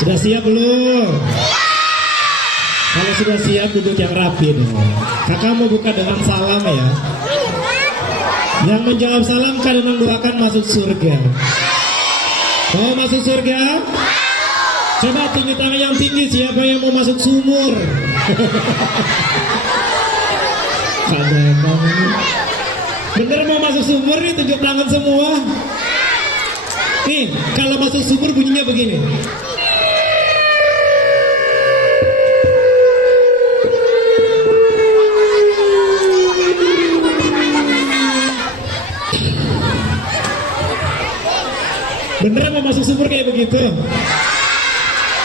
Sudah siap belum? Kalau sudah siap duduk yang rapi dong. Kakak mau buka dengan salam ya. Yang menjawab salam kadang mendoakan masuk surga. Mau masuk surga? Coba tinggi tangan yang tinggi, siapa yang mau masuk sumur? Kadang bener mau masuk sumur nih, tunjuk tangan semua. Nih, kalau masuk sumur bunyinya begini. Bener mau masuk sumur kayak begitu?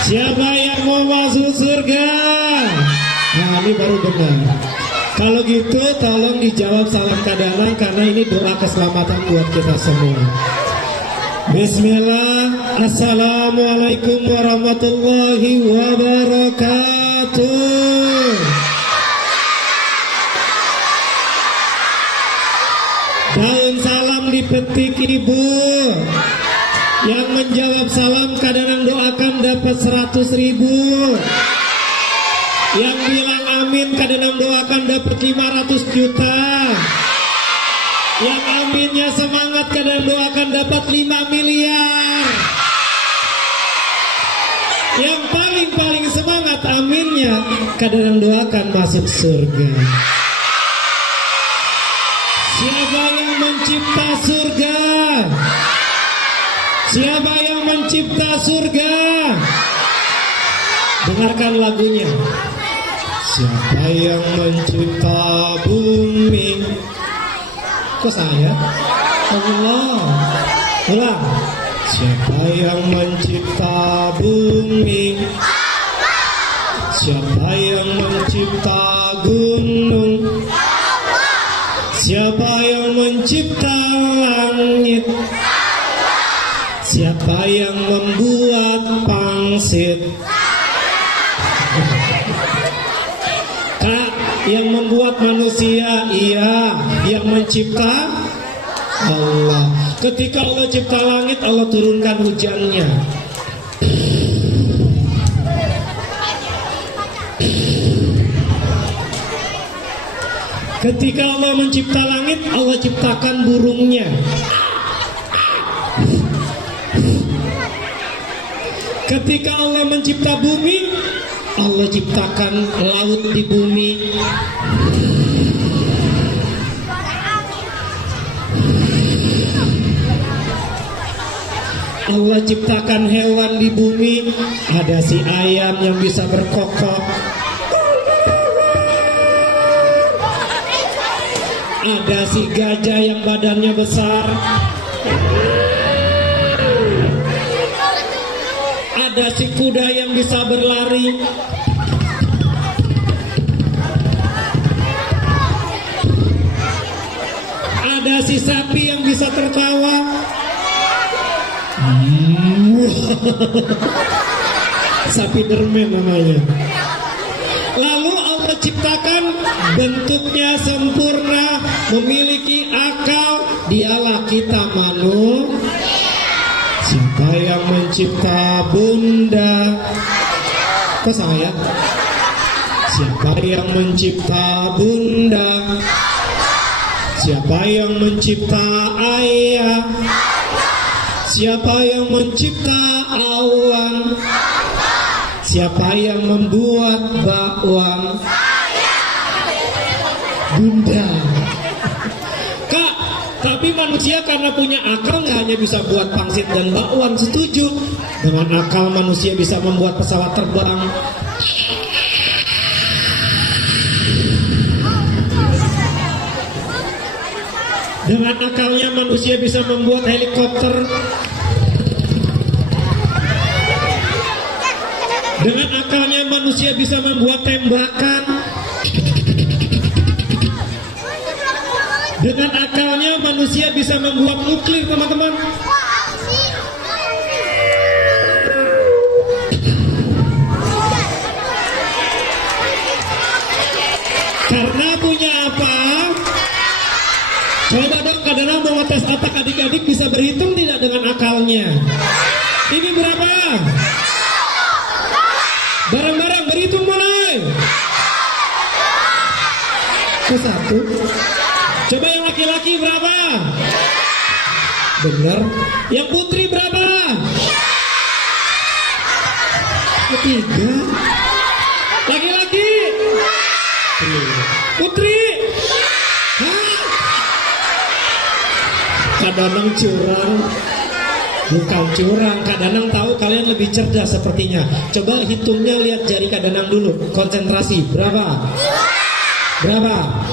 Siapa yang mau masuk surga? Nah, ini baru benar. Kalau gitu tolong dijawab salam kadangan, karena ini doa keselamatan buat kita semua. Bismillah. Assalamualaikum warahmatullahi wabarakatuh. Daun salam dipetik ibu. Yang menjawab salam kadang doakan dapat 100.000. Yang bilang amin kadang doakan dapat 500 juta. Yang aminnya semangat kadang doakan dapat 5 miliar. Yang paling semangat aminnya kadang doakan masuk surga. Siapa yang mencipta surga? Siapa yang mencipta surga? Dengarkan lagunya. Siapa yang mencipta bumi? Kok saya? Allah. Ulang. Siapa yang mencipta bumi? Siapa yang mencipta gunung? Siapa yang mencipta langit? Siapa yang membuat pangsit? Kak, yang membuat manusia, iya. Yang mencipta Allah. Ketika Allah cipta langit, Allah turunkan hujannya. Ketika Allah mencipta langit, Allah ciptakan burungnya. Ketika Allah mencipta bumi, Allah ciptakan laut di bumi. Allah ciptakan hewan di bumi. Ada si ayam yang bisa berkokok. Ada si gajah yang badannya besar. Ada si kuda yang bisa berlari. Ada si sapi yang bisa tertawa. Sapi dermen namanya. Lalu Allah ciptakan bentuknya sempurna, memiliki akal. Dialah kita manusia. Siapa yang mencipta bunda? Kok saya? Siapa yang mencipta bunda? Siapa yang mencipta ayah? Siapa yang mencipta awan? Siapa yang membuat bakwan? Bunda. Kak, tapi manusia karena punya akal nggak hanya bisa buat pangsit dan bakwan. Setuju. Dengan akal manusia bisa membuat pesawat terbang. Dengan akalnya manusia bisa membuat helikopter. Dengan akalnya manusia bisa membuat tembakan. Dengan akalnya manusia bisa membuat nuklir, teman-teman. Karena punya apa? Coba dong, kadang-kadang mau ngetes otak adik-adik bisa berhitung tidak dengan akalnya? Ini berapa? Satu. Coba yang laki-laki berapa? Benar. Yang putri berapa? Ketiga. Laki-laki. Putri. Hah? Kadang curang. Bukan curang, Kak Danang tahu kalian lebih cerdas sepertinya. Coba hitungnya, lihat jari Kak Danang dulu. Konsentrasi, berapa? Berapa?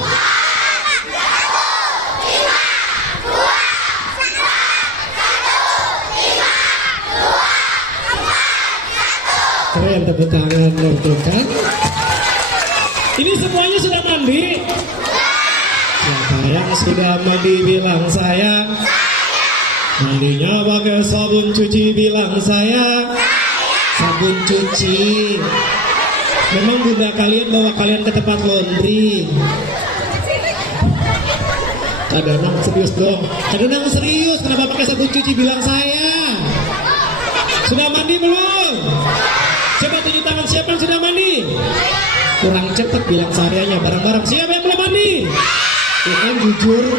Keren, tepuk tangan, betul kan? Ini semuanya sudah mandi? Siapa yang sudah mandi bilang saya? Mandinya pakai sabun cuci bilang saya. Sabun cuci. Memang bunda kalian bawa kalian ke tempat laundry. Kadang serius dong. Kadang serius. Kenapa pakai sabun cuci bilang saya? Sudah mandi belum? Coba tunjuk tangan siapa yang sudah mandi. Kurang cepat bilang sayanya bareng-bareng. Siapa yang belum mandi? Ya kan jujur.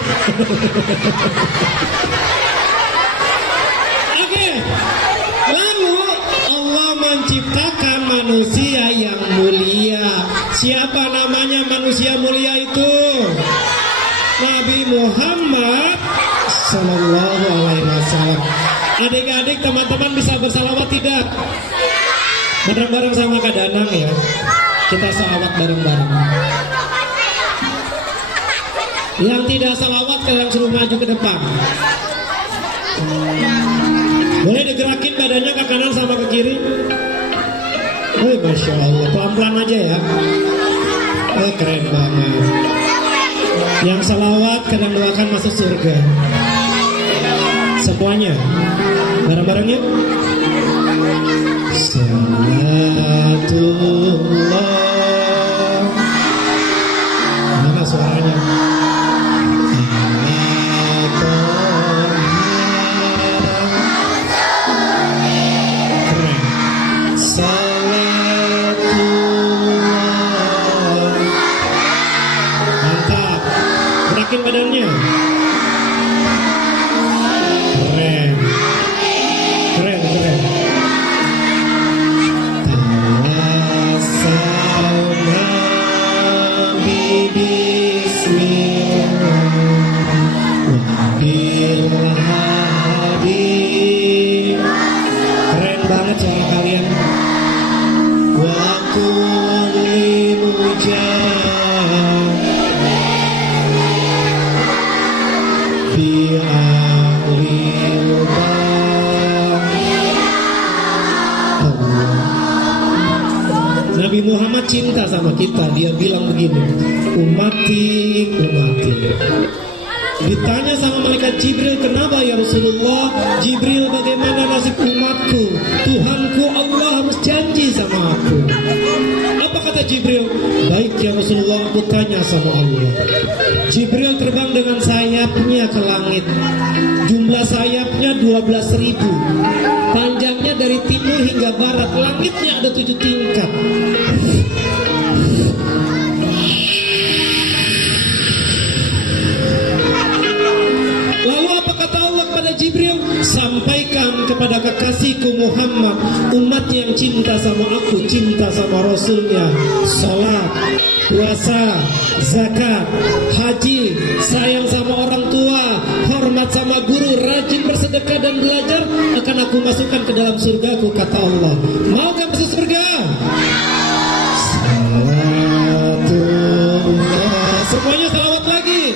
Lalu Allah menciptakan manusia yang mulia. Siapa namanya manusia mulia itu? Nabi Muhammad Sallallahu Alaihi Wasallam. Adik-adik, teman-teman bisa bersalawat tidak? Bareng-bareng sama Kak Danang ya. Kita salawat bareng-bareng. Yang tidak salawat kalian suruh maju ke depan. Boleh digerakin badannya ke kanan sama ke kiri. Oh, Masya Allah, pelan-pelan aja ya. Oh, keren banget. Yang salawat kadang doakan masuk surga. Semuanya bareng-bareng yuk. Salatullah. Mana suaranya? Badannya keren, keren, keren. Tawassalna bismillah wa bil hadi. Keren banget suara kalian. Wa kulli mujah Nabi Muhammad cinta sama kita. Dia bilang begini, umati, umati. Ditanya sama malaikat Jibril, kenapa ya Rasulullah? Jibril, bagaimana nasib umatku? Tuhanku Allah harus janji sama aku. Apa kata Jibril? Baik ya Rasulullah, aku tanya sama Allah. Jibril terbang dengan sayapnya ke langit. Jumlah sayapnya 12.000. Panjangnya dari timur hingga barat. Langitnya ada 7 tingkat. Lalu apa kata Allah kepada Jibril? Sampaikan kepada kekasihku Muhammad, umat yang cinta sama aku, cinta sama Rasulnya, salat, puasa, zakat, haji, sayang sama orang tua, hormat sama guru, rajin bersedekah dan belajar, akan aku masukkan ke dalam surgaku, kata Allah. Mau gak masuk surga? Salatullah. Semuanya salawat lagi.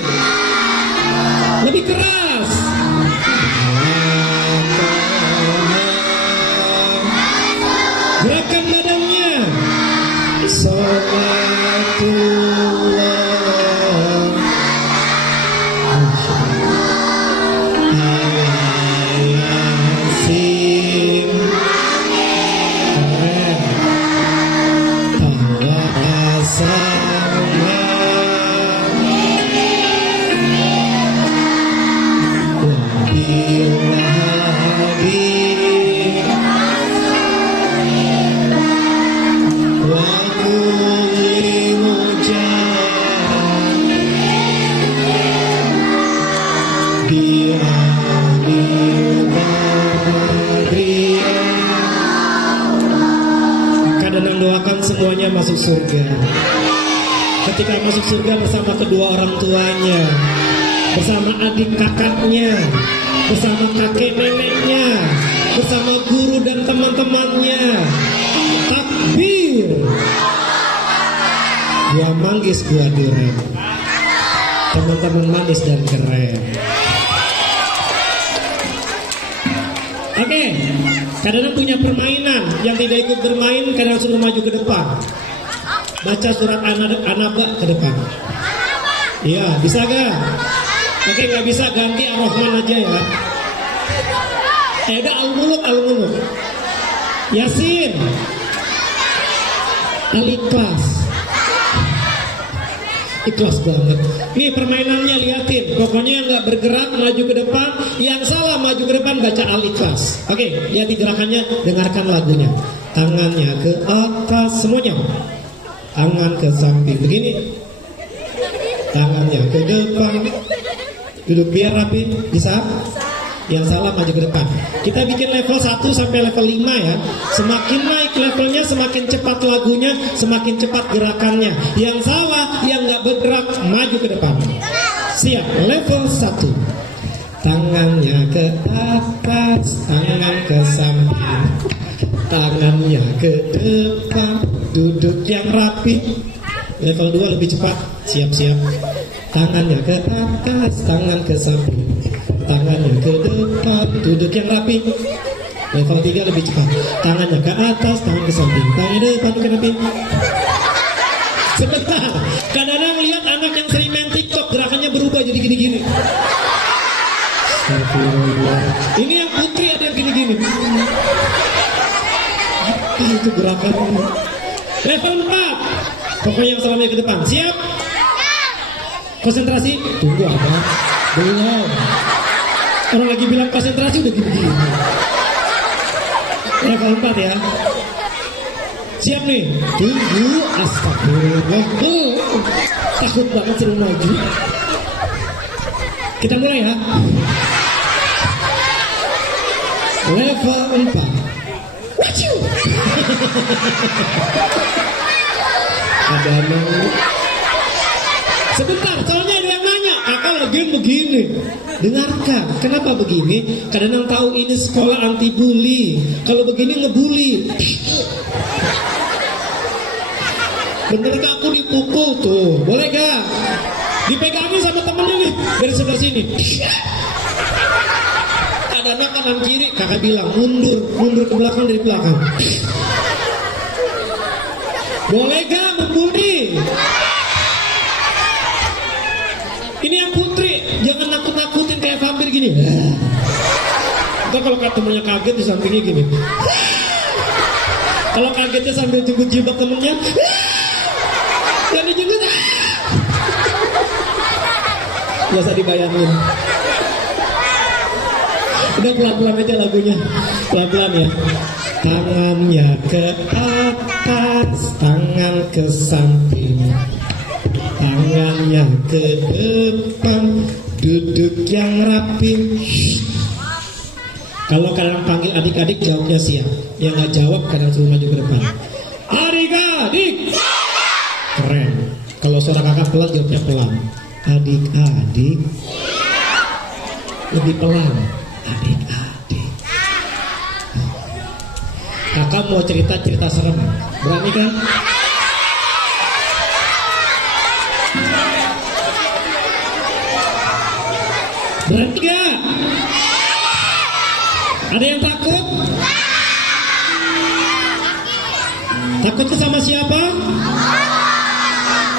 Lebih keras. Gerakan badannya. Salatullah. Yasin. Keren. Tawasalna. Wabil hadi. mendoakan semuanya masuk surga. Ketika masuk surga bersama kedua orang tuanya, bersama adik kakaknya, bersama kakek neneknya, bersama guru dan teman-temannya. Takbir. Gua manggis, gua duren. Teman-teman manis dan keren. Oke, kadang-kadang punya permainan. Yang tidak ikut bermain kadang suruh maju ke depan. Baca surat An-Naba ke depan. Iya, bisa gak? Oke, nggak bisa ganti Ar-Rahman aja ya. Ada Al-Muluk. Yasin. Al-Ikhlas. Ikhlas banget. Nih permainannya liatin. Pokoknya yang nggak bergerak maju ke depan, yang salah maju ke depan baca Al-Ikhlas. Oke, lihat gerakannya, dengarkan lagunya. Tangannya ke atas semuanya. Tangan ke samping begini. Tangannya ke depan. Duduk biar rapi, bisa? Yang salah maju ke depan. Kita bikin level 1 sampai level 5 ya. Semakin naik levelnya, semakin cepat lagunya, semakin cepat gerakannya. Yang salah, yang nggak bergerak, maju ke depan. Siap, level 1. Tangannya ke atas, tangan ke samping. Tangannya ke depan, duduk yang rapi. Level 2 lebih cepat, siap-siap. Tangannya ke atas, tangan ke samping. Tangannya ke depan, duduk yang rapi. Level 3 lebih cepat. Tangannya ke atas, tangan ke samping. Tangan depan, duduk yang rapi. Sebentar, kadang-kadang lihat anak yang sering main TikTok, gerakannya berubah jadi gini-gini. Ini yang putri ada yang gini-gini. Itu gerakan. Level 4. Pokoknya yang selamanya ke depan. Siap? Konsentrasi. Tunggu apa? Belum. Orang lagi bilang konsentrasi udah gini-gini. Level 4 ya. Siap nih. Tunggu. Astagfirullah. Takut banget suruh maju. Kita mulai ya. Level 4. Wacu. Ada yang sebentar, soalnya ada yang nanya, kakak lagi begini. Dengarkan, kenapa begini? Kadang-kadang tahu ini sekolah anti bully. Kalau begini ngebully. Bener gak aku dipukul tuh? Boleh gak? Dipegangin sama temennya nih dari sebelah sini. Ada anak kanan kiri, kakak bilang mundur ke belakang dari belakang. Boleh gak membuli? Ini yang putri, jangan nakut-nakutin kayak vampir gini. Ntar kalau temennya kaget di sampingnya gini. Kalau kagetnya sambil jemput jilbab temennya, jangan dijemput. Gak usah dibayangin. Udah pelan-pelan aja lagunya. Pelan-pelan ya. Tangannya ke atas, tangan ke samping. Tangannya ke depan, duduk yang rapi. Kalau kalian panggil adik-adik jawabnya siap. Yang nggak jawab kadang suruh maju ke depan. Adik-adik. Keren. Kalau suara kakak pelan jawabnya pelan. Adik-adik. Lebih pelan. Adik-adik. Kakak mau cerita serem. Berani kan? Berani gak? Ada yang takut? Takutnya sama siapa?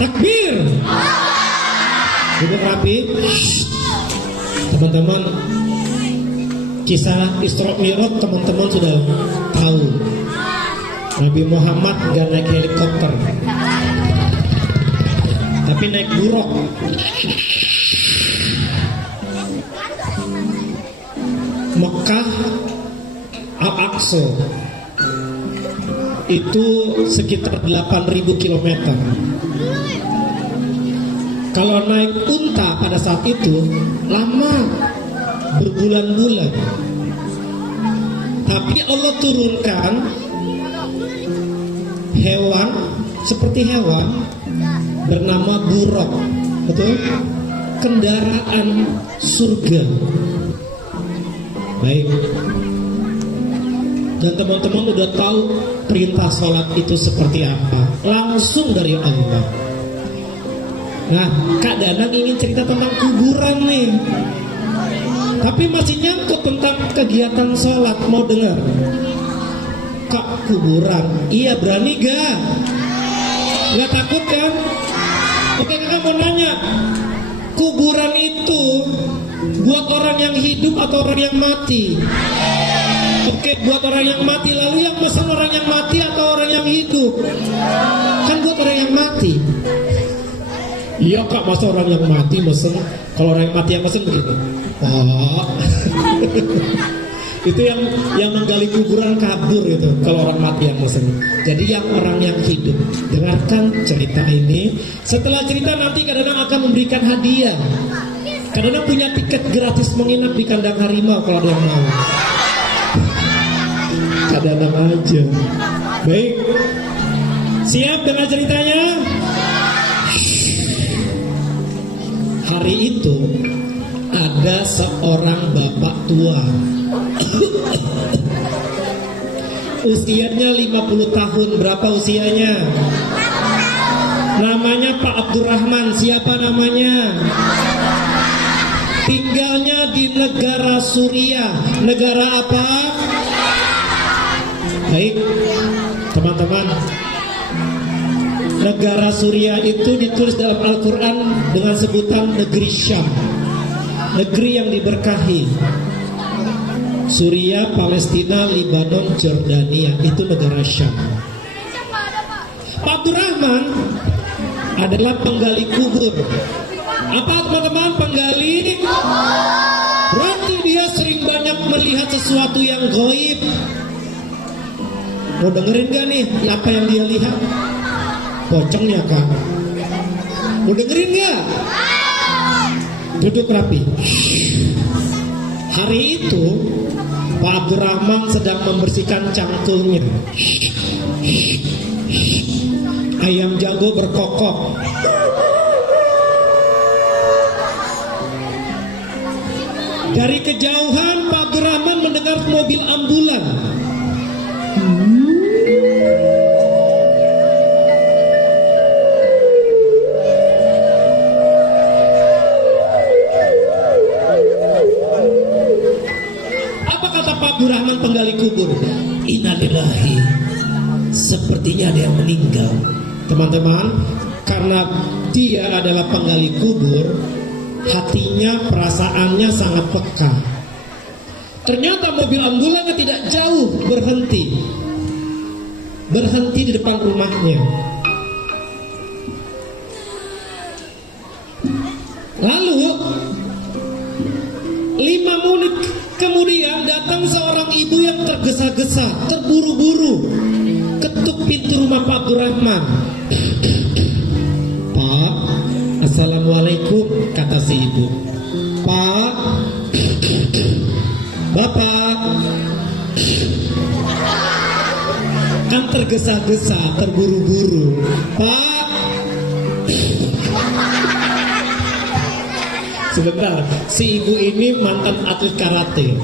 Takbir. Duduk rapi. Teman-teman, kisah Isra Mi'raj teman-teman sudah tahu. Nabi Muhammad gak naik helikopter, tapi naik buruk. Mekah Al-Aqsa itu sekitar 8.000 km. Kalau naik unta pada saat itu lama, berbulan-bulan. Tapi Allah turunkan hewan, seperti hewan bernama buruk, betul? Kendaraan surga. Baik. Dan teman-teman udah tahu perintah sholat itu seperti apa, langsung dari Allah. Nah, Kak Danang ingin cerita tentang kuburan nih, tapi masih nyangkut tentang kegiatan sholat. Mau dengar? Kak, kuburan, iya, berani gak? Gak takut kan? Oke, kakak mau nanya, kuburan itu buat orang yang hidup atau orang yang mati? Oke, buat orang yang mati. Lalu yang mesen orang yang mati atau orang yang hidup? Kan buat orang yang mati. Iya Kak, masa orang yang mati mesen? Kalau orang yang mati yang mesen begitu. Oh. Itu yang menggali kuburan kabur itu, kalau orang mati yang mesen. Jadi yang orang yang hidup. Dengarkan cerita ini. Setelah cerita nanti kadang-kadang akan memberikan hadiah. Kadang-kadang punya tiket gratis menginap di kandang harimau kalau ada yang mau. Kadang-kadang aja. Baik. Siap dengan ceritanya? Hari itu ada seorang bapak tua. Usianya 50 tahun. Berapa usianya? Namanya Pak Abdurrahman. Siapa namanya? Tinggalnya di negara Suriah. Negara apa? Baik, teman-teman. Negara Suriah itu ditulis dalam Al-Quran dengan sebutan negeri Syam, negeri yang diberkahi. Suriah, Palestina, Lebanon, Jordania, itu negara Syam. Pak Abdurrahman adalah penggali kubur. Apa teman-teman? Penggali kubur. Berarti dia sering banyak melihat sesuatu yang gaib. Mau dengerin gak nih apa yang dia lihat? Pocong ya Kak? Mau dengerin gak? Duduk rapi. Hari itu Pak Abdurrahman sedang membersihkan cangkulnya. Ayam jago berkokok. Dari kejauhan Pak Abdurrahman mendengar mobil ambulan. Abdurrahman penggali kubur. Innalillahi, sepertinya ada yang meninggal. Teman-teman, karena dia adalah penggali kubur, hatinya, perasaannya sangat peka. Ternyata mobil ambulannya tidak jauh berhenti di depan rumahnya. Lalu 5 menit kemudian datang seorang ibu yang tergesa-gesa, terburu-buru, ketuk pintu rumah Pak Abdurrahman. Pak, assalamualaikum, kata si ibu. Pak, Bapak, kan tergesa-gesa, terburu-buru. Pak, sebentar, si ibu ini mantan atlet karate.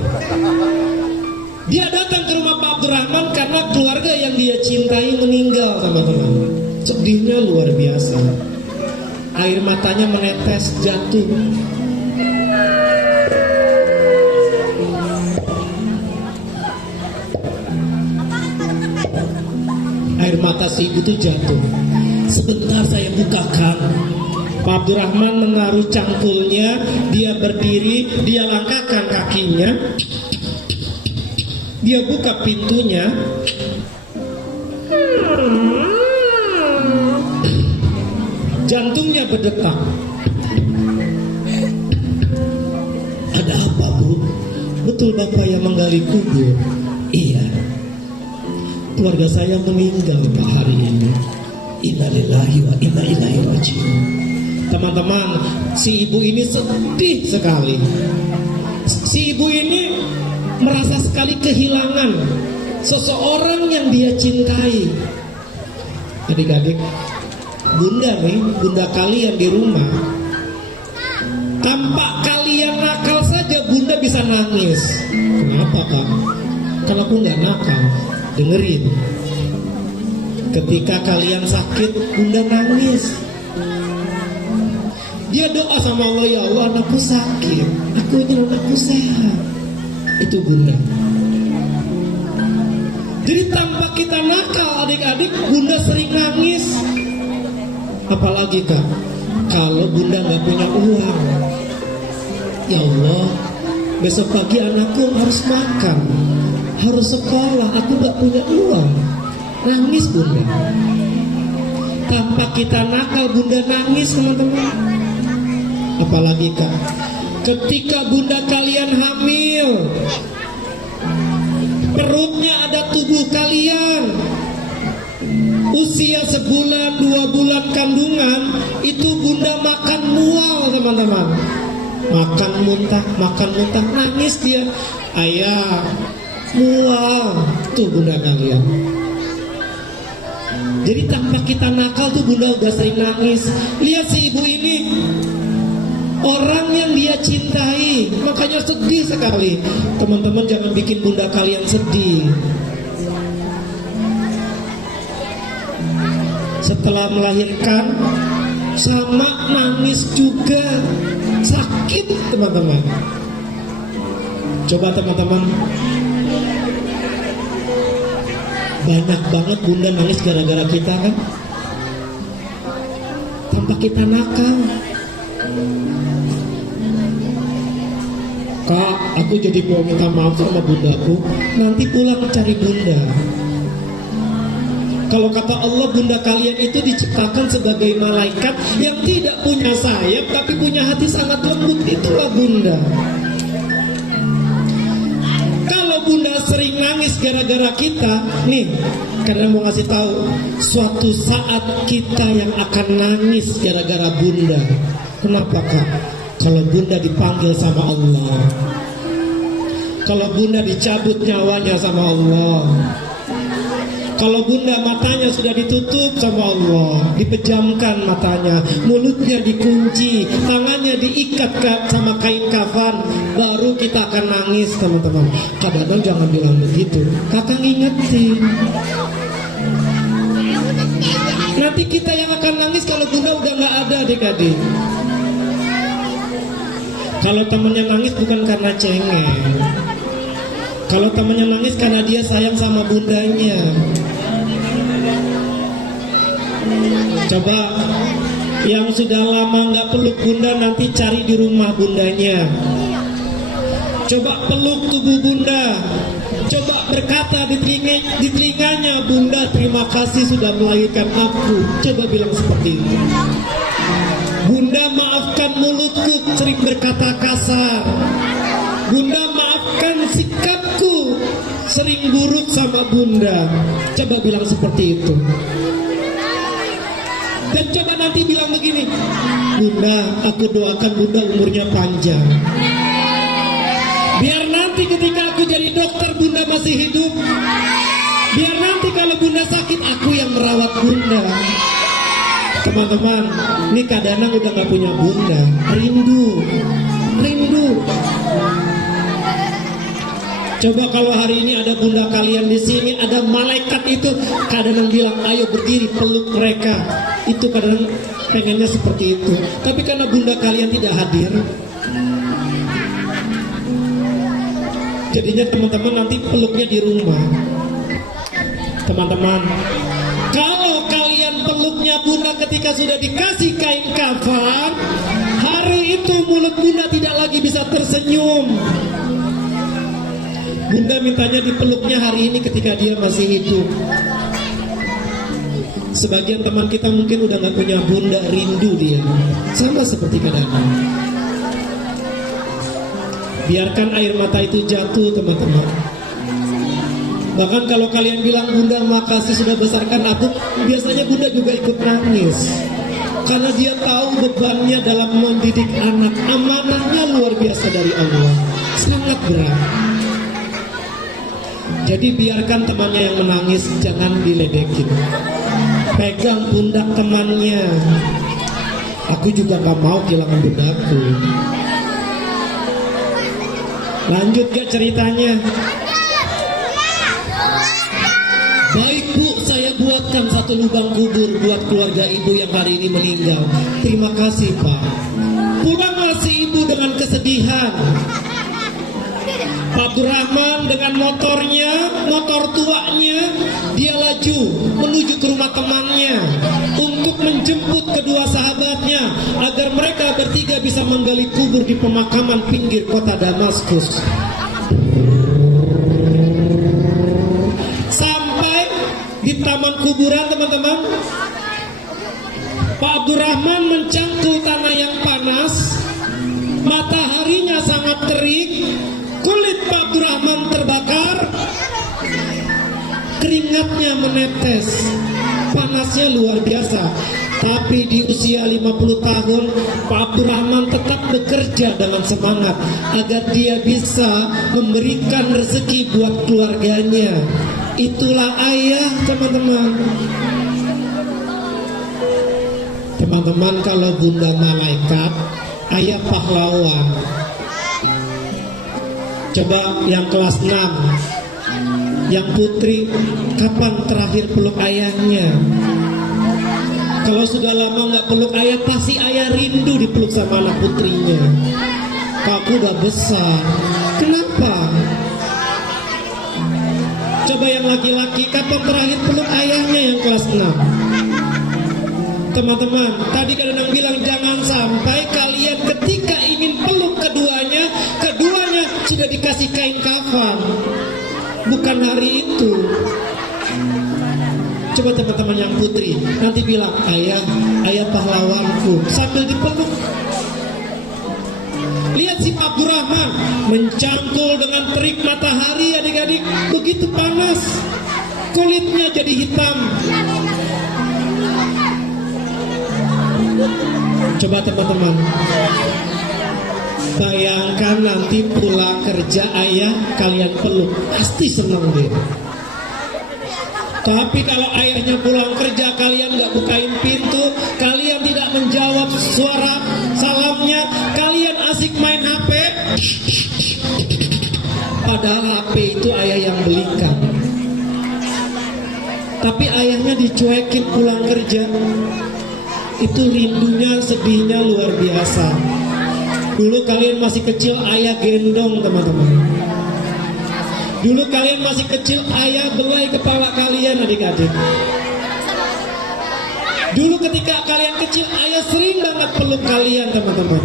Dia datang ke rumah Pak Abdurrahman karena keluarga yang dia cintai meninggal, teman-teman. Sedihnya luar biasa. Air matanya menetes, jatuh. Air mata si ibu itu jatuh. Sebentar saya bukakan. Pak Abdurrahman menaruh cangkulnya, dia berdiri, dia langkahkan kakinya, dia buka pintunya. Jantungnya berdetak. Ada apa, Bu? Betul Bapak yang menggali kubur? Iya. Keluarga saya meninggal Pak hari ini. Innalillahi wa inna ilaihi raji'un. Teman-teman, si ibu ini sedih sekali. Si ibu ini merasa sekali kehilangan seseorang yang dia cintai. Adik-adik, bunda nih, bunda kalian di rumah, tanpa kalian nakal saja bunda bisa nangis. Kenapa kak? Karena aku nggak nakal. Dengerin, ketika kalian sakit bunda nangis. Dia doa sama Allah, ya Allah anakku sakit, aku ingin anakku sehat. Itu bunda. Jadi tanpa kita nakal adik-adik, bunda sering nangis. Apalagi kak, kalau bunda nggak punya uang. Ya Allah, besok pagi anakku harus makan, harus sekolah, aku nggak punya uang. Nangis bunda. Tanpa kita nakal bunda nangis teman-teman. Apalagi kak, ketika bunda kalian hamil, perutnya ada tubuh kalian, usia sebulan 2 bulan kandungan, itu bunda makan mual teman-teman. Makan muntah, nangis dia. Ayah, mual, tuh bunda kalian. Jadi tanpa kita nakal tuh bunda udah sering nangis. Lihat si ibu ini, orang yang dia cintai, makanya sedih sekali. Teman-teman jangan bikin bunda kalian sedih. Setelah melahirkan, sama nangis juga, sakit teman-teman. Coba teman-teman, banyak banget bunda nangis gara-gara kita kan, tanpa kita nakal. Kak, aku jadi mau minta maaf sama bundaku. Nanti pulang cari bunda. Kalau kata Allah, bunda kalian itu diciptakan sebagai malaikat yang tidak punya sayap tapi punya hati sangat lembut. Itulah bunda. Kalau bunda sering nangis gara-gara kita, nih, karena mau ngasih tahu, suatu saat kita yang akan nangis gara-gara bunda. Kenapa kak? Kalau bunda dipanggil sama Allah, kalau bunda dicabut nyawanya sama Allah, kalau bunda matanya sudah ditutup sama Allah, dipejamkan matanya, mulutnya dikunci, tangannya diikat sama kain kafan, baru kita akan nangis teman-teman. Kadang-kadang jangan bilang begitu, kakak ngingetin. Nanti kita yang akan nangis kalau bunda udah gak ada adik-adik. Kalau temennya nangis bukan karena cengeng, kalau temennya nangis karena dia sayang sama bundanya. Coba yang sudah lama nggak peluk bunda, nanti cari di rumah bundanya. Coba peluk tubuh bunda. Coba berkata di telinganya, bunda terima kasih sudah melahirkan aku. Coba bilang seperti itu. Bunda maafkan mulutku sering berkata kasar. Bunda maafkan sikapku sering buruk sama bunda. Coba bilang seperti itu. Dan coba nanti bilang begini, bunda, aku doakan bunda umurnya panjang. Biar nanti ketika aku jadi dokter bunda masih hidup. Biar nanti kalau bunda sakit aku yang merawat bunda. Teman-teman, ini kadang-kadang udah gak punya bunda, rindu. Coba kalau hari ini ada bunda kalian di sini, ada malaikat itu, kadang-kadang bilang, ayo berdiri peluk mereka. Itu kadang-kadang pengennya seperti itu. Tapi karena bunda kalian tidak hadir, jadinya teman-teman nanti peluknya di rumah. Teman-teman, kalau kalian peluknya bunda ketika sudah dikasih kain kafan, hari itu mulut bunda tidak lagi bisa tersenyum. Bunda mintanya dipeluknya hari ini ketika dia masih hidup. Sebagian teman kita mungkin udah gak punya bunda, rindu dia. Sama seperti kadang-kadang. Biarkan air mata itu jatuh teman-teman. Bahkan kalau kalian bilang bunda makasih sudah besarkan aku, biasanya bunda juga ikut nangis. Karena dia tahu bebannya dalam mendidik anak. Amanahnya luar biasa dari Allah, sangat berat. Jadi biarkan temannya yang menangis, jangan diledekin. pegang pundak temannya. Aku juga gak mau kehilangan bundakku. Lanjut gak ceritanya? Baik Bu, saya buatkan satu lubang kubur buat keluarga ibu yang hari ini meninggal. Terima kasih Pak. Pulanglah si ibu dengan kesedihan. Pak Abdurrahman dengan motornya, motor tuanya, dia laju menuju ke rumah temannya untuk menjemput kedua sahabatnya agar mereka bertiga bisa menggali kubur di pemakaman pinggir kota Damaskus. Sampai di taman kuburan, teman-teman, Pak Abdurrahman mencangkul tanah yang panas, mataharinya sangat terik, kulit Pak Abdurrahman terbakar, keringatnya menetes, panasnya luar biasa. Tapi di usia 50 tahun, Pak Abdurrahman tetap bekerja dengan semangat agar dia bisa memberikan rezeki buat keluarganya. Itulah ayah, teman-teman. Teman-teman, kalau bunda malaikat, ayah pahlawan. Coba yang kelas 6, yang putri, kapan terakhir peluk ayahnya? Kalau sudah lama nggak peluk ayah, pasti ayah rindu dipeluk sama anak putrinya. Aku udah besar, kenapa? Coba yang laki-laki, kapan terakhir peluk ayahnya yang kelas 6? Teman-teman, tadi kadang bilang jangan sampai kalian ketika ingin peluk keduanya sudah dikasih kain kafan. Bukan hari itu. Coba teman-teman yang putri nanti bilang, ayah pahlawanku, sambil dipeluk. Lihat si Abdurrahman mencangkul dengan terik matahari, adik-adik, begitu panas, kulitnya jadi hitam. Coba teman-teman bayangkan nanti pulang kerja ayah kalian peluk, pasti senang deh. Tapi kalau ayahnya pulang kerja, kalian nggak bukain pintu, kalian tidak menjawab suara salamnya, kalian asik main HP, padahal HP itu ayah yang belikan. Tapi ayahnya dicuekin pulang kerja. Itu rindunya, sedihnya luar biasa. Dulu kalian masih kecil, ayah gendong, teman-teman. Dulu kalian masih kecil, ayah belai kepala kalian, adik-adik. Dulu ketika kalian kecil, ayah sering banget peluk kalian, teman-teman.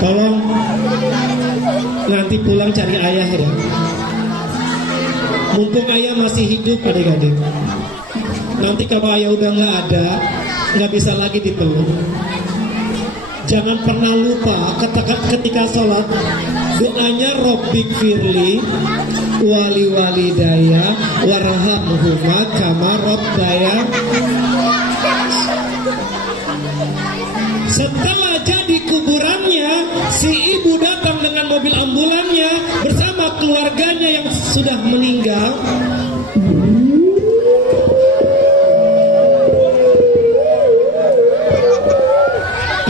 Tolong nanti pulang cari ayah ya. Mumpung ayah masih hidup, adik-adik. Nanti kalau ayah udah nggak ada, nggak bisa lagi dipeluk. Jangan pernah lupa ketika sholat, doanya Robbik firli wali walidaya warhamhuma kama rabbaya. Setelah jadi kuburannya, si ibu datang dengan mobil ambulannya bersama keluarganya yang sudah meninggal.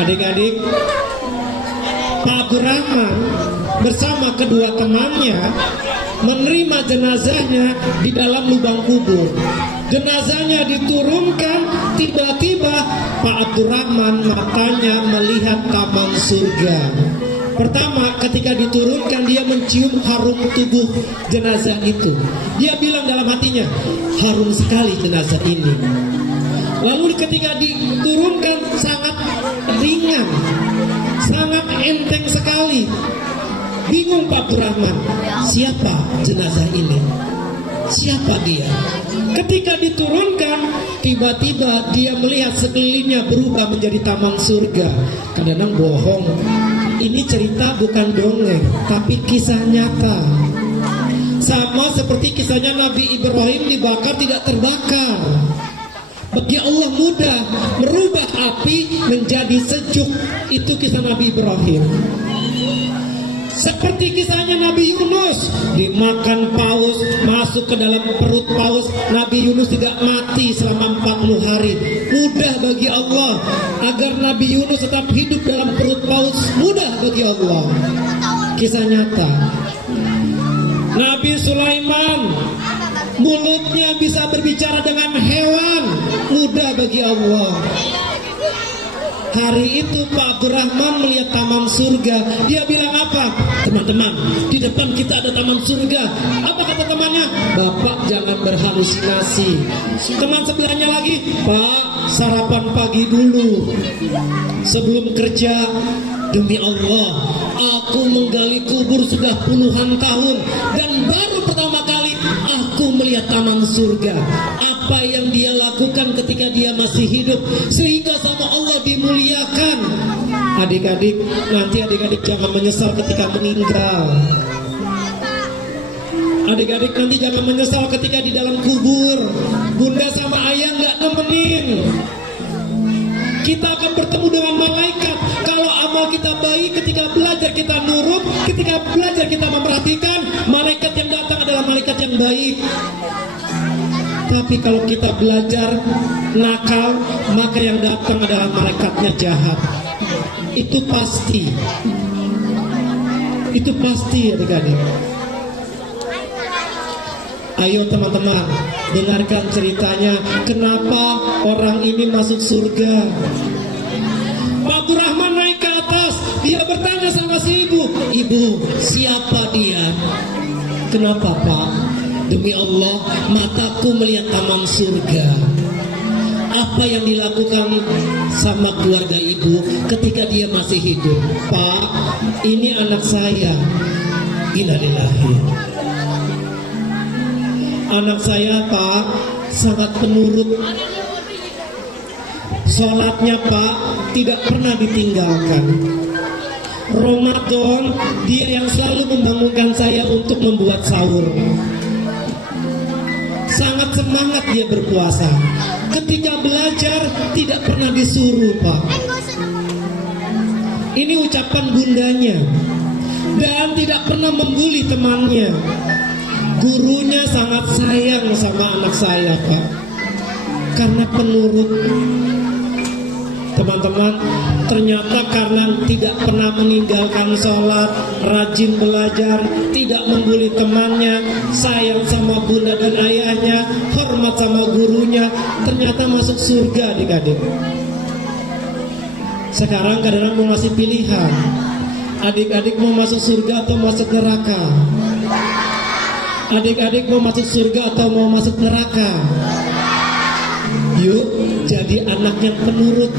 Adik-adik, Pak Abdurrahman bersama kedua temannya menerima jenazahnya di dalam lubang kubur. Jenazahnya diturunkan, tiba-tiba Pak Abdurrahman matanya melihat taman surga. Pertama, ketika diturunkan, dia mencium harum tubuh jenazah itu. Dia bilang dalam hatinya, harum sekali jenazah ini. Lalu ketika diturunkan, sangat ringan, sangat enteng sekali. Bingung Pak Abdurrahman, siapa jenazah ini? Siapa dia? Ketika diturunkan, tiba-tiba dia melihat sekelilingnya berubah menjadi taman surga. Kadang-kadang bohong. Ini cerita bukan dongeng, tapi kisah nyata. Sama seperti kisahnya Nabi Ibrahim dibakar tidak terbakar. Bagi Allah mudah merubah api menjadi sejuk. Itu kisah Nabi Ibrahim. Seperti kisahnya Nabi Yunus, dimakan paus, masuk masuk ke dalam perut paus, Nabi Yunus tidak mati selama 40 hari. Mudah bagi Allah. Agar Nabi Yunus tetap hidup dalam perut paus, mudah bagi Allah. Kisah nyata. Nabi Sulaiman, mulutnya bisa berbicara dengan hewan, mudah bagi Allah. Hari itu Pak Abdurrahman melihat taman surga. Dia bilang apa? Teman-teman, di depan kita ada taman surga. Apa kata temannya? Bapak jangan berhalusinasi. Teman sebelahnya lagi, Pak, sarapan pagi dulu sebelum kerja. Demi Allah, aku menggali kubur sudah puluhan tahun, dan baru pertama kali aku melihat taman surga. Apa yang dia lakukan ketika dia masih hidup sehingga sama Allah dimuliakan. Adik-adik, nanti adik-adik jangan menyesal ketika meninggal. Adik-adik nanti jangan menyesal ketika di dalam kubur bunda sama ayah nggak nemenin. Kita akan bertemu dengan malaikat. Kalau amal kita baik, ketika belajar kita nurut, ketika belajar kita memperhatikan, malaikat yang datang adalah malaikat yang baik. Tapi kalau kita belajar nakal, maka yang datang adalah malaikatnya jahat. Itu pasti. Itu pasti, adik-adik. Ayo teman-teman, dengarkan ceritanya. Kenapa orang ini masuk surga? Pak Abdurrahman naik ke atas. Dia bertanya sama si ibu, "Ibu, siapa dia?" "Kenapa, Pak?" "Demi Allah, mataku melihat taman surga." Apa yang dilakukan sama keluarga ibu ketika dia masih hidup? "Pak, ini anak saya." Innalillahi. Anak saya, Pak, sangat penurut. Sholatnya, Pak, tidak pernah ditinggalkan. Ramadan, dia yang selalu membangunkan saya untuk membuat sahur. Sangat semangat dia berpuasa. Ketika belajar, tidak pernah disuruh, Pak. Ini ucapan bundanya. Dan tidak pernah membuli temannya. Gurunya sangat sayang sama anak saya, Pak, karena penurut. Teman-teman, ternyata karena tidak pernah meninggalkan sholat, rajin belajar, tidak membuli temannya, sayang sama bunda dan ayahnya, hormat sama gurunya, ternyata masuk surga, adik-adik. Sekarang kadang-kadang mau ngasih pilihan. Adik-adik mau masuk surga atau masuk neraka? Adik-adik mau masuk surga atau mau masuk neraka? Yuk, jadi anak yang penurut.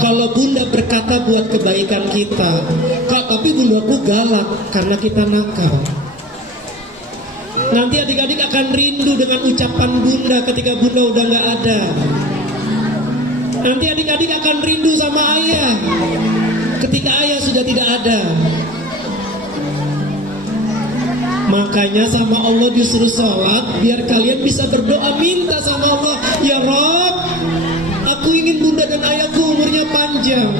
Kalau bunda berkata buat kebaikan kita, "Kak, tapi bundaku galak," karena kita nakal. Nanti adik-adik akan rindu dengan ucapan bunda ketika bunda udah gak ada. Nanti adik-adik akan rindu sama ayah ketika ayah sudah tidak ada. Makanya sama Allah disuruh sholat, biar kalian bisa berdoa, minta sama Allah, "Ya Rob, aku ingin bunda dan ayahku umurnya panjang.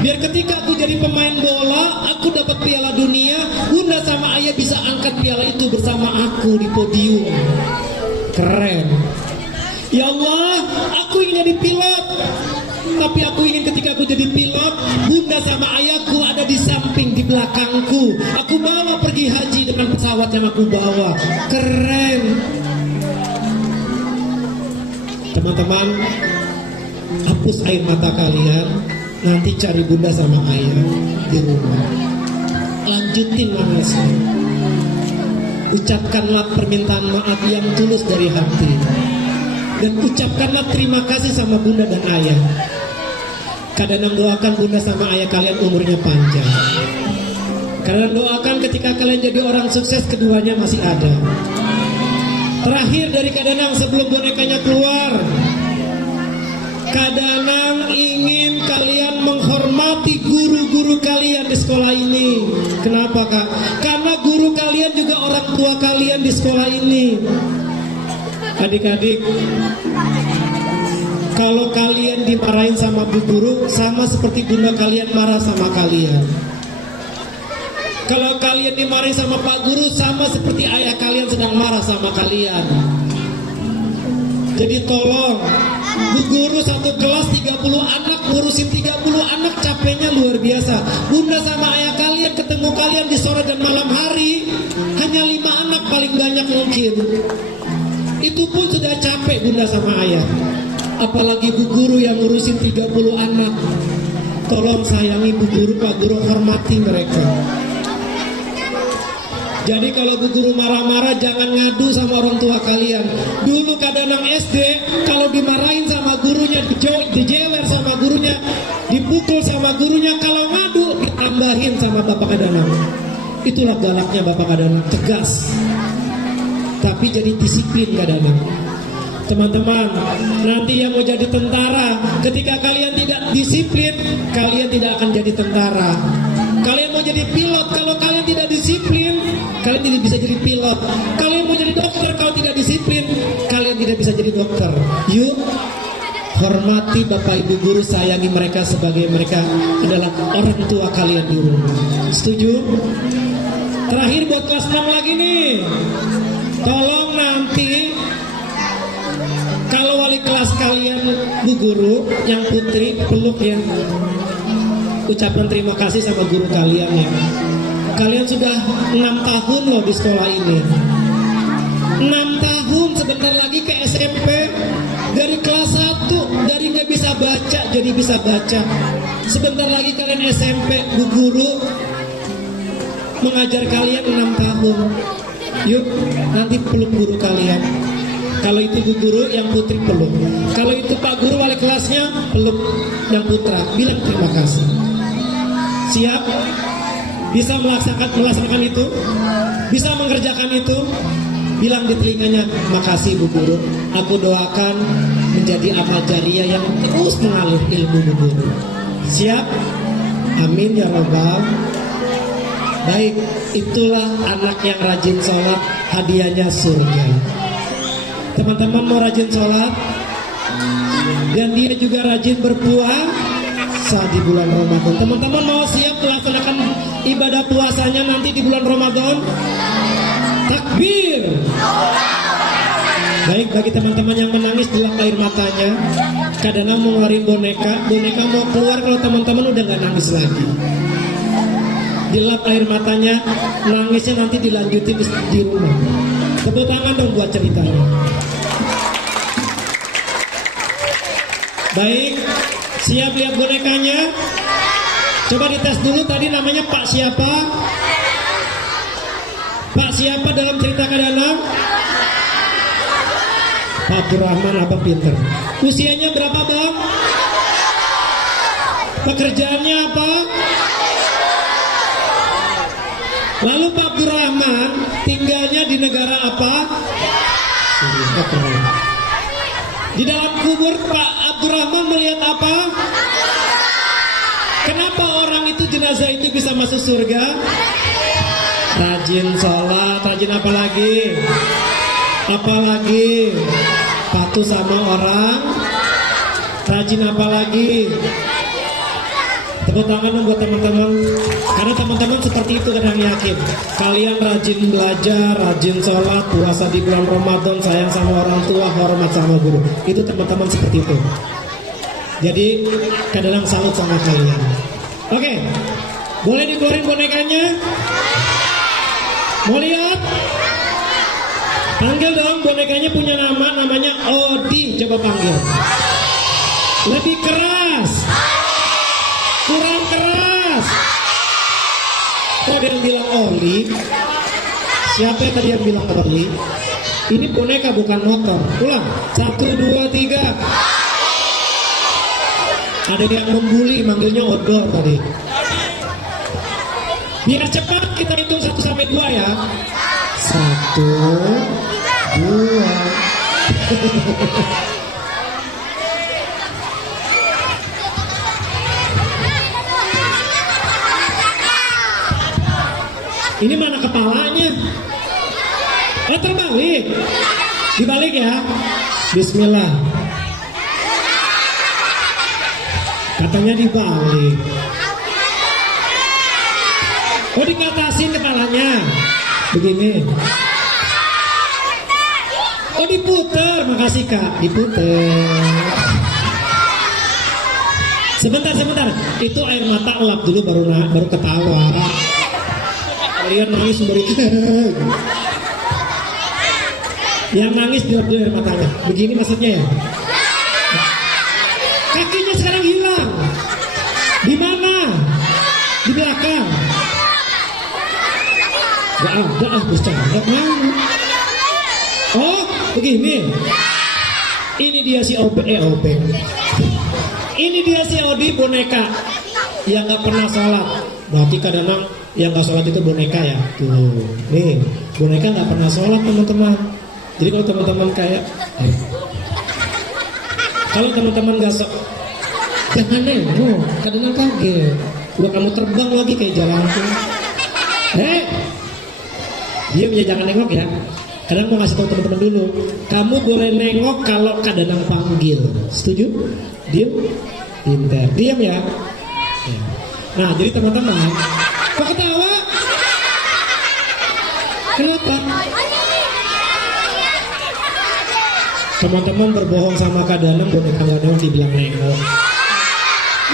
Biar ketika aku jadi pemain bola, aku dapat piala dunia, bunda sama ayah bisa angkat piala itu bersama aku di podium." Keren. "Ya Allah, aku ingin jadi pilot. Tapi aku ingin ketika aku jadi pilot, bunda sama ayahku ada di samping, di belakangku. Aku bawa pergi haji dengan pesawat yang aku bawa." Keren. Teman-teman, hapus air mata kalian. Nanti cari bunda sama ayah di rumah. Lanjutin nangisnya. Ucapkanlah permintaan maaf yang tulus dari hati. Dan ucapkanlah terima kasih sama bunda dan ayah. Kadang doakan bunda sama ayah kalian umurnya panjang. Kadang doakan ketika kalian jadi orang sukses, keduanya masih ada. Terakhir dari Kadanang sebelum bonekanya keluar, Kadanang ingin kalian menghormati guru-guru kalian di sekolah ini. Kenapa, Kak? Karena guru kalian juga orang tua kalian di sekolah ini. Adik-adik, kalau kalian dimarahin sama bu guru, sama seperti bunda kalian marah sama kalian. Kalau kalian dimarahin sama pak guru, sama seperti ayah sama kalian. Jadi tolong, Bu Guru satu kelas 30 anak, ngurusin 30 anak capeknya luar biasa. Bunda sama ayah kalian ketemu kalian di sore dan malam hari, hanya 5 anak paling banyak mungkin. Itu pun sudah capek Bunda sama ayah. Apalagi Bu Guru yang ngurusin 30 anak. Tolong sayangi Bu Guru, Pak Guru, hormati mereka. Jadi kalau Bu Guru marah-marah jangan ngadu sama orang tua kalian. Dulu kadang-kadang SD kalau dimarahin sama gurunya, dijewer sama gurunya, dipukul sama gurunya, kalau ngadu ditambahin sama Bapak kadang-kadang. Itulah galaknya Bapak kadang-kadang, tegas. Tapi jadi disiplin kadang-kadang. Teman-teman, nanti yang mau jadi tentara, ketika kalian tidak disiplin, kalian tidak akan jadi tentara. Kalian mau jadi pilot, kalau kalian tidak disiplin, kalian tidak bisa jadi pilot. Kalian mau jadi dokter, kalau tidak disiplin, kalian tidak bisa jadi dokter. Yuk, hormati Bapak Ibu Guru, sayangi mereka sebagai mereka adalah orang tua kalian di rumah. Setuju? Terakhir buat kelas 6 lagi nih. Tolong nanti kalau wali kelas kalian Bu Guru yang putri peluk ya, ucapan terima kasih sama guru kalian ya. Kalian sudah 6 tahun loh di sekolah ini. 6 tahun, sebentar lagi ke SMP. Dari kelas 1 dari nggak bisa baca jadi bisa baca. Sebentar lagi kalian SMP, Bu Guru mengajar kalian 6 tahun. Yuk nanti peluk guru kalian. Kalau itu Bu Guru yang putri peluk. Kalau itu Pak Guru wali kelasnya peluk yang putra. Bilang terima kasih. Siap? Bisa melaksanakan itu? Bisa mengerjakan itu? Bilang di telinganya, makasih Bu Guru. Aku doakan menjadi amal jariah yang terus mengalir ilmu Bu Guru. Siap? Amin ya Rabbal. Baik, itulah anak yang rajin sholat, hadiahnya surga. Teman-teman mau rajin sholat, dan dia juga rajin berpuasa di bulan Ramadan. Teman-teman mau siap melaksanakan ibadah puasanya nanti di bulan Ramadan? Takbir. Baik, bagi teman-teman yang menangis dilap air matanya, kadang-kadang mau ngeluarin boneka mau keluar kalau teman-teman udah gak nangis lagi. Dilap air matanya, nangisnya nanti dilanjutin di rumah. Tepuk tangan dong buat ceritanya. Baik, siap lihat bonekanya? Coba dites dulu tadi namanya Pak siapa? Pak siapa dalam cerita Kadanang? Pak Abdurrahman, abang pinter. Usianya berapa bang? Pekerjaannya apa? Lalu Pak Abdurrahman tinggalnya di negara apa? Di dalam kubur Pak Abdurrahman melihat apa? Kenapa orang itu jenazah itu bisa masuk surga? Rajin sholat, rajin apa lagi? Apalagi patuh sama orang. Rajin apa lagi? Tepuk tangan buat teman-teman. Karena teman-teman seperti itu kadang yakin. Kalian rajin belajar, rajin sholat, puasa di bulan Ramadan, sayang sama orang tua, hormat sama guru. Itu teman-teman seperti itu. Jadi kadang salut sama kalian. Oke, boleh dikeluarin bonekanya? Mau lihat? Panggil dong, bonekanya punya nama, namanya Odi. Coba panggil. Lebih keras. Kurang keras. Kok ada yang bilang Oli? Siapa yang tadi yang bilang Oli? Ini boneka bukan motor. Ulang. 1, 2, 3. Ada yang membuli, manggilnya odor tadi. Biar cepat kita hitung 1 sampai 2 ya. 1, 2. Ini mana kepalanya? Oh terbalik. Dibalik ya. Bismillah. Katanya dibalik. Oh dikatasin kepalanya. Begini. Oh diputer, makasih kak, diputer. Sebentar, itu air mata elap dulu baru ketawa. Kalian nangis baru yang nangis dilap dulu air matanya. Begini maksudnya ya? Kakinya sekarang hilang. Di mana? Di belakang. Gak ada, bercanda mana? Oh, begini. Ini dia si Obeng. Ini dia si Odi boneka yang nggak pernah sholat. Berarti kadang-kadang yang nggak sholat itu boneka ya. Tuh, nih boneka nggak pernah sholat teman-teman. Jadi kalau teman-teman kayak, kalau teman-teman nggak sholat, jangan nengok. Kadang-kadang kaget. Udah kamu terbang lagi kayak jalan tuh. Diam ya, jangan nengok ya. Kadang mau ngasih tahu teman-teman dulu, kamu boleh nengok kalau kadang panggil. Setuju? Diam? Pintar. Diam ya. Nah, jadi teman-teman, kok ketawa? Kenapa? Teman-teman berbohong sama Kak Danang, boneka Kak Danang dibilang nengok.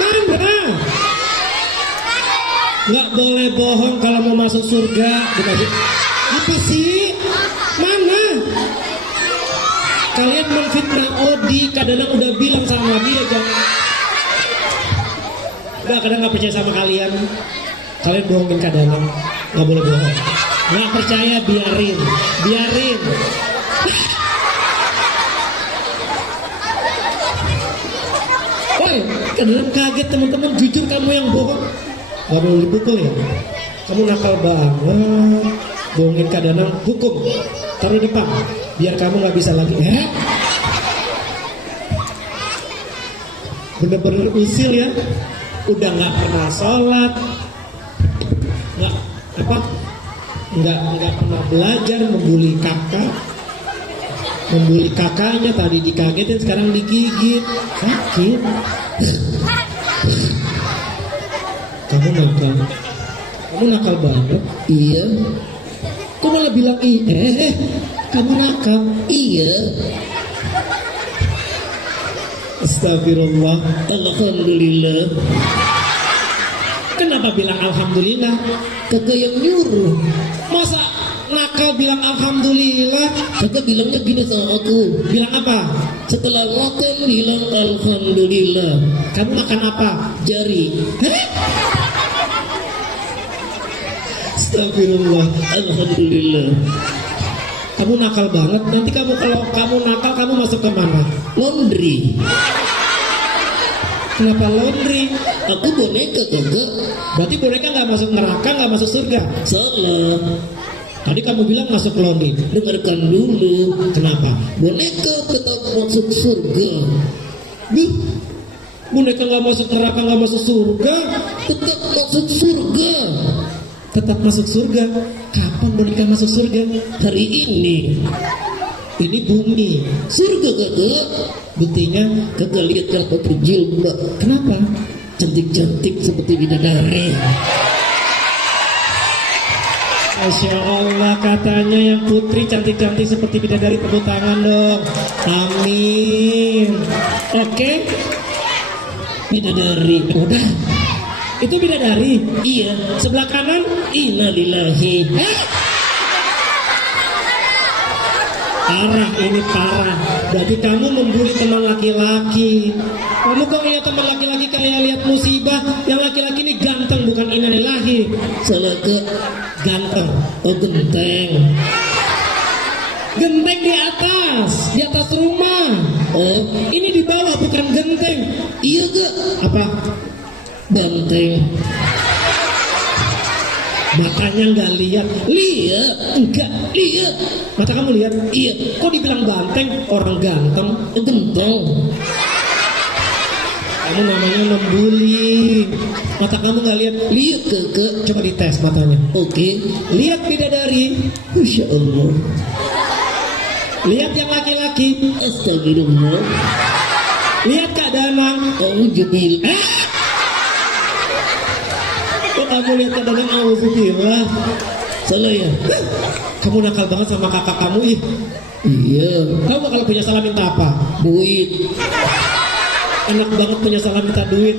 Mana? Nggak boleh bohong kalau mau masuk surga. Dikasih. Apa sih? Mana? Kalian menfitnah Odi, kadang-kadang udah bilang sama dia jangan. Nggak, kadang nggak percaya sama kalian. Kalian bohongin kadang-kadang, nggak boleh bohong. Nggak percaya biarin. Woi, kadang-kadang kaget teman-teman, jujur kamu yang bohong. Nggak boleh dipukul ya. Kamu nakal banget. Bohongin kadang-kadang, hukum. Taruh depan, biar kamu nggak bisa lagi. Bener-bener usil ya. Udah nggak pernah sholat, nggak pernah belajar, membuli kakaknya. Tadi dikagetin, sekarang digigit, sakit. Kamu nakal banget. Iya. Kok malah bilang kamu nakal? Iya. Astagfirullah. Alhamdulillah. Kenapa bilang alhamdulillah? Kagak yang nyuruh. Masa nakal bilang alhamdulillah? Kagak bilangnya gini sama aku. Bilang apa? Setelah makan bilang alhamdulillah. Kamu makan apa? Jari. Astagfirullah. Alhamdulillah. Kamu nakal banget. Nanti kalau kamu nakal, kamu masuk ke mana? Laundry. Kenapa laundry? Aku boneka kagak. Berarti boneka nggak masuk neraka, nggak masuk surga. Salah. Tadi kamu bilang masuk laundry. Dengarkan dulu. Kenapa? Boneka tetap masuk surga. Boneka nggak masuk neraka, nggak masuk surga. Tetap masuk surga. Tetap masuk surga. Kapan boneka masuk surga? Hari ini. Ini bumi. Surga kagak. Buktinya kagak lihat kalau berjilbab. Kenapa? Cantik-cantik seperti bidadari. Masya Allah, katanya yang putri cantik-cantik seperti bidadari. Tepuk tangan dong. Amin. Oke. Bidadari. Udah. Itu bidadari? Iya. Sebelah kanan? Innalillahi. Parah, ini parah. Berarti kamu membuli teman laki-laki. Kamu kok lihat teman laki-laki kayak lihat musibah. Yang laki-laki ini ganteng, bukan innalillahi. Salah ke ganteng. Oh, genteng. Genteng di atas rumah. Oh, ini di bawah, bukan genteng. Iya gak? Apa? Banteng. Matanya nggak lihat. Enggak lihat. Mata kamu lihat? Iya. Kok dibilang banteng? Orang ganteng. Genteng. Kamu namanya membuli. Mata kamu nggak lihat? Lihat ke. Coba dites matanya. Oke. Lihat bidadari. Masya Allah. Lihat yang laki-laki. Astagfirullah. Lihat Kak Danang. Auzubillah. Kok kamu lihat Kak Danang? Auzubillah. Salah ya. Kamu nakal banget sama kakak kamu. Iya. Kamu kalau punya salah minta apa? Duit. Enak banget punya salah minta duit.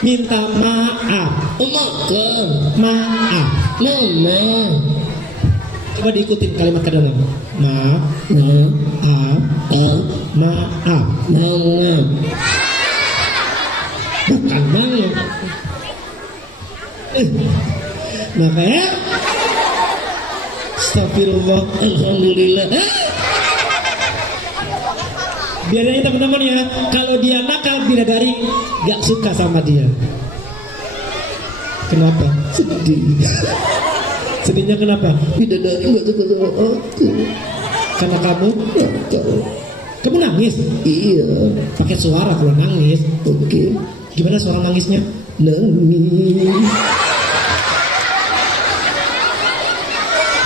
Minta maaf. Makan. Maaf. Mama. Coba diikutin kalimat ke dalam. Maaf. Maaf. Maaf. Mama. Bukan maaf. Maka ya. Astagfirullah. Alhamdulillah. Biasanya teman-teman ya, kalau dia nakal bidadari gak suka sama dia. Kenapa? Sedih. Sedihnya kenapa? Bidadari gak suka sama aku. Karena kamu Nakal. Kamu nangis? Iya. Pakai suara kalau nangis. Oke. Gimana suara nangisnya? Nangis.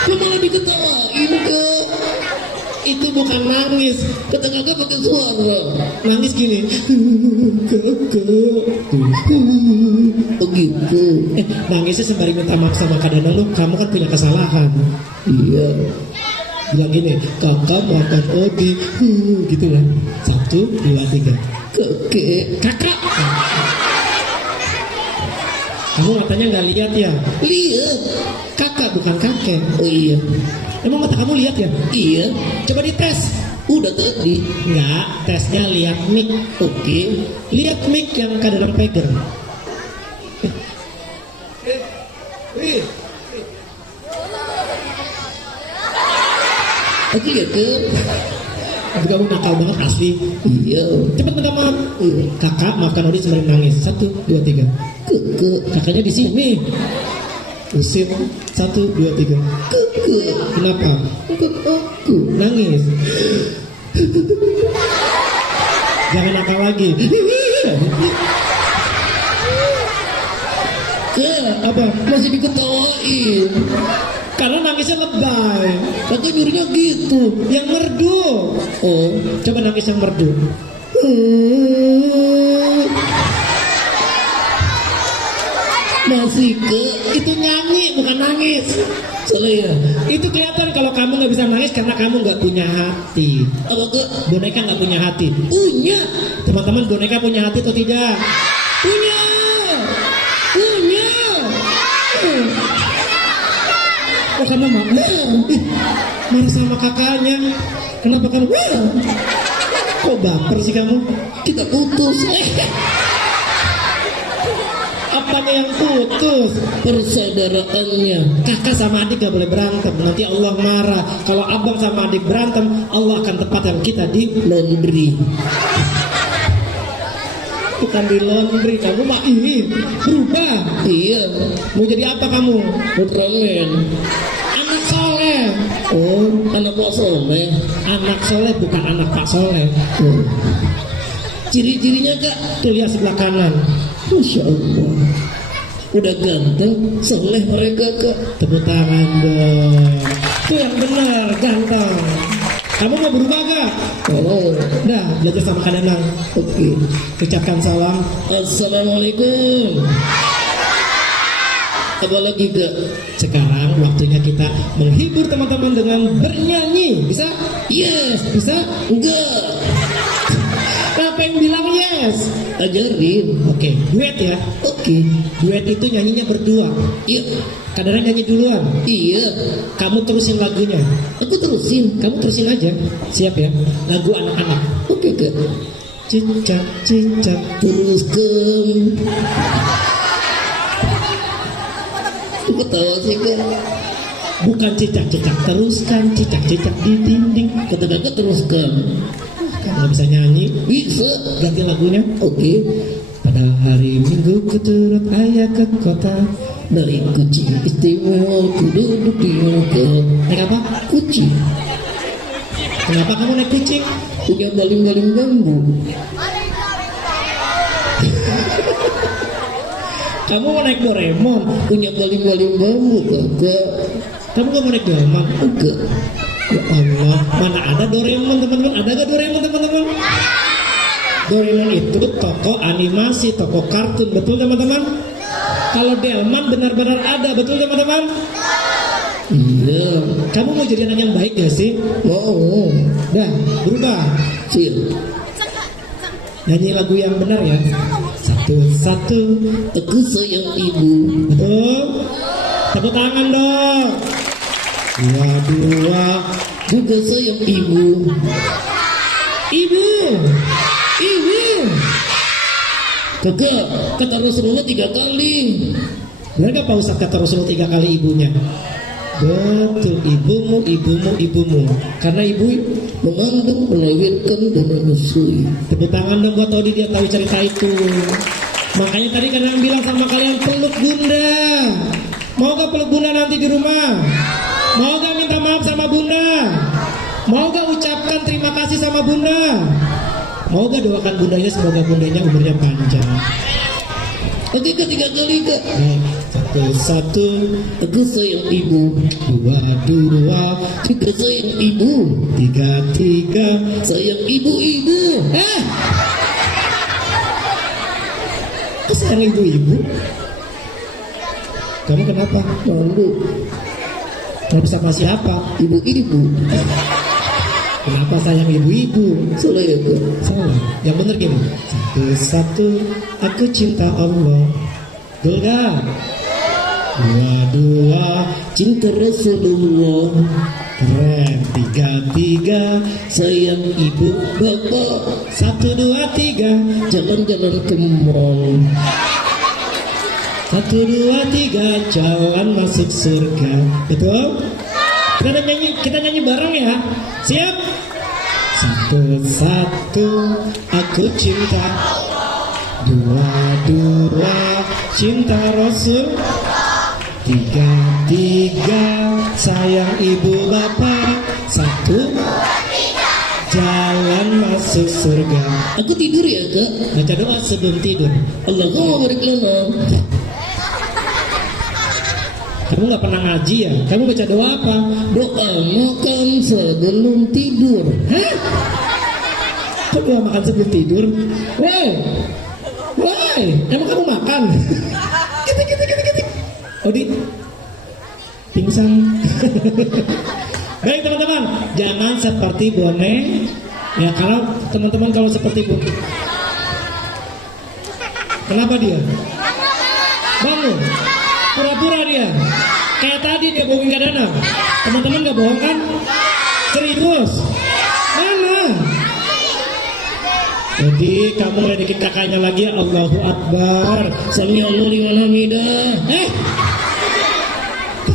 Kok malah diketawain kak? Itu bukan nangis. Kata kakak pakai suara. Nangis gini. Oh gitu. Nangisnya sembari minta maaf sama kadang lu. Kamu kan punya kesalahan. Iya. Bilang gini, kakak maafkan Odi. Gitu lah. 1, 2, 3. Kakak. Kamu matanya nggak lihat ya? Lihat. Kakak bukan kakek. Oh iya. Emang mata kamu lihat ya? Iya. Coba dites. Udah tadi. Enggak, tesnya lihat mic. Oke. Lihat mic yang kadang pegang. Aku lihat ke. Kamu nakal banget asli. Iya. Cepet minta maaf. Iya. Kakak maafkan Odi sembari nangis. 1, 2, 3. Keke. Kakaknya di sini. Usir. 1, 2, 3. Keke. Kenapa? Bukan aku. Nangis. Jangan nakal lagi. Apa? Masih diketawain. Karena nangisnya lebay. Kakak nyurinya gitu. Yang merdu. Oh. Coba nangis yang merdu. Masih ke. Itu nyanyi bukan nangis. Salah ya. Itu kelihatan kalau kamu nggak bisa nangis karena kamu nggak punya hati. Apa ke? Boneka nggak punya hati. Punya. Teman-teman, boneka punya hati atau tidak? Punya. Punya. Oh kamu marah sama kakaknya. Kenapa kamu? Kok baper sih kamu? Kita putus. Apanya yang putus? Persaudaraannya. Kakak sama adik gak boleh berantem. Nanti Allah marah. Kalau abang sama adik berantem, Allah akan tempatkan kita di Laundry. Bukan di laundry. Kamu mah ini berubah. Iya. Mau jadi apa kamu? Ultraman. Anak soleh. Oh, anak Pak Soleh. Anak soleh bukan anak Pak Soleh. Oh. Ciri-cirinya kak. Tuh lihat sebelah kanan. Masya Allah. Udah ganteng, soleh mereka kak. Tepuk tangan dong. Itu yang benar, ganteng. Kamu mau berubah gak? Oh, Udah, belajar sama Kak Danang. oke. Ucapkan salam. Assalamualaikum. Apa lagi kak? Sekarang waktunya kita menghibur teman-teman dengan bernyanyi. Bisa? Yes. Bisa? Enggak. Kenapa yang bilang yes? Ajarin. Oke, duet ya. Oke. Duet itu nyanyinya berdua. Iya. Kak Danang nyanyi duluan. Iya. Kamu terusin lagunya. Aku terusin. Kamu terusin aja. Siap ya? Lagu anak-anak. Oke kak. Cicak, cicak. Teruskan. Aku ketawa sih kak. Bukan cicak-cicak. Teruskan cicak-cicak di dinding. Kata kakak teruskan. Kamu nggak bisa nyanyi. Bisa. Ganti lagunya. Oke. Pada hari Minggu ku turut ayah ke kota. Dari kucing istimewa ku duduk di muka. Naik apa? Kucing. Kenapa kamu naik kucing? Punya baling-baling bambu. Kamu mau naik Doraemon? Punya baling-baling bambu kakak. Kamu gak mau naik Doraemon? Enggak. Ya Allah, mana ada Doraemon teman-teman? Ada gak Doraemon teman-teman? Doraemon itu toko animasi, toko kartun, betul teman-teman? Kalau Delman benar-benar ada, betul teman-teman? Iya. Kamu mau jadi anak yang baik gak sih? Mau. Dah, berubah. Sil. Nyanyi lagu yang benar ya. Satu-satu. Aku sayang ibu. Betul. Tepuk tangan dong. Dua-dua. Juga sayang ibu. Ibu. Ibu. Kakak, kata Rasulullah 3 kali. Benar gak Pak Ustaz kata Rasulullah 3 kali ibunya? Betul, ibumu, ibumu, ibumu. Karena ibu Mengandung, melahirkan, dan menyusui. tepuk tangan dong buat Odi, dia tahu cerita itu. Makanya tadi kadang bilang sama kalian peluk bunda. Mau gak peluk bunda nanti di rumah? Mau gak minta maaf sama bunda? Mau gak ucapkan terima kasih sama bunda? Mau gak doakan bundanya semoga bundanya umurnya panjang? Oke, 3 kali kak. Baik, satu-satu. Aku sayang ibu. Dua-dua. Juga sayang ibu. Tiga-tiga. Sayang ibu-ibu. Kok sayang ibu-ibu? Kamu kenapa? Malu. Kamu sama siapa? Ibu-ibu. Kenapa sayang ibu-ibu? Salah ya kak. Salah. Yang bener gini. Satu-satu. Aku cinta Allah. Betul gak? Dua-dua. Cinta Rasulullah. Keren. Tiga-tiga. Sayang ibu bapak. 1, 2, 3. Jalan-jalan ke mall. 1, 2, 3. Jalan masuk surga. Betul? Kita nyanyi bareng ya. Siap? Satu-satu. Aku cinta. Dua-dua. Cinta Rasul. Tiga-tiga. Sayang ibu bapak. 1, 2, 3. Jalan masuk surga. Aku tidur ya kak. Baca doa sebelum tidur. Allahumma barik lana. Kamu gak pernah ngaji ya? Kamu baca doa apa? Doa makan sebelum tidur. Hah? Kok doa makan sebelum tidur? Woi, emang kamu makan? Gitu. Odi, pingsan. Baik teman-teman, jangan seperti boneka. Ya kalau teman-teman kalau seperti boneka, kenapa dia? Bangun, pura-pura dia. Kayak tadi dia bohongin Kak Dana. Teman-teman gak bohong kan? Serius? Mana? Jadi kamu ngeledekin kakaknya lagi ya. Allahu Akbar. Sami Allah liman hamidah.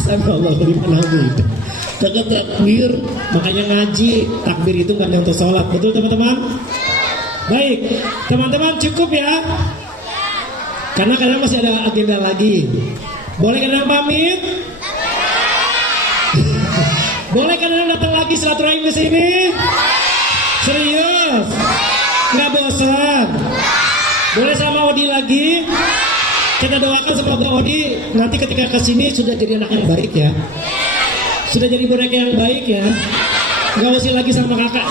Sami Allahu liman hamidah. Kakak takbir. Makanya ngaji. Takbir itu kan untuk sholat. Betul teman-teman? Baik. Teman-teman cukup ya. Karena kadang masih ada agenda lagi. Boleh kadang pamit? Boleh kadang datang lagi silaturahim ke sini? Serius? Nggak bosan? Boleh sama Odi lagi? Kita doakan semoga Odi nanti ketika kesini sudah jadi anak yang baik ya. Sudah jadi boneka yang baik ya. Nggak usah lagi sama kakak.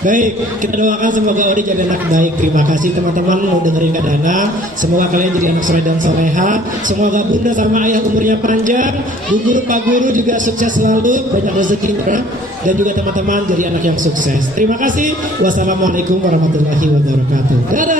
Baik, kita doakan semoga Odi jadi anak baik. Terima kasih teman-teman mau dengerin Kak Dana. Semoga kalian jadi anak soleh dan soleha. Semoga bunda sama ayah umurnya panjang. Bu guru, Pak Guru juga sukses selalu, banyak rezekinya. Dan juga teman-teman jadi anak yang sukses. Terima kasih. Wassalamualaikum warahmatullahi wabarakatuh. Dadah.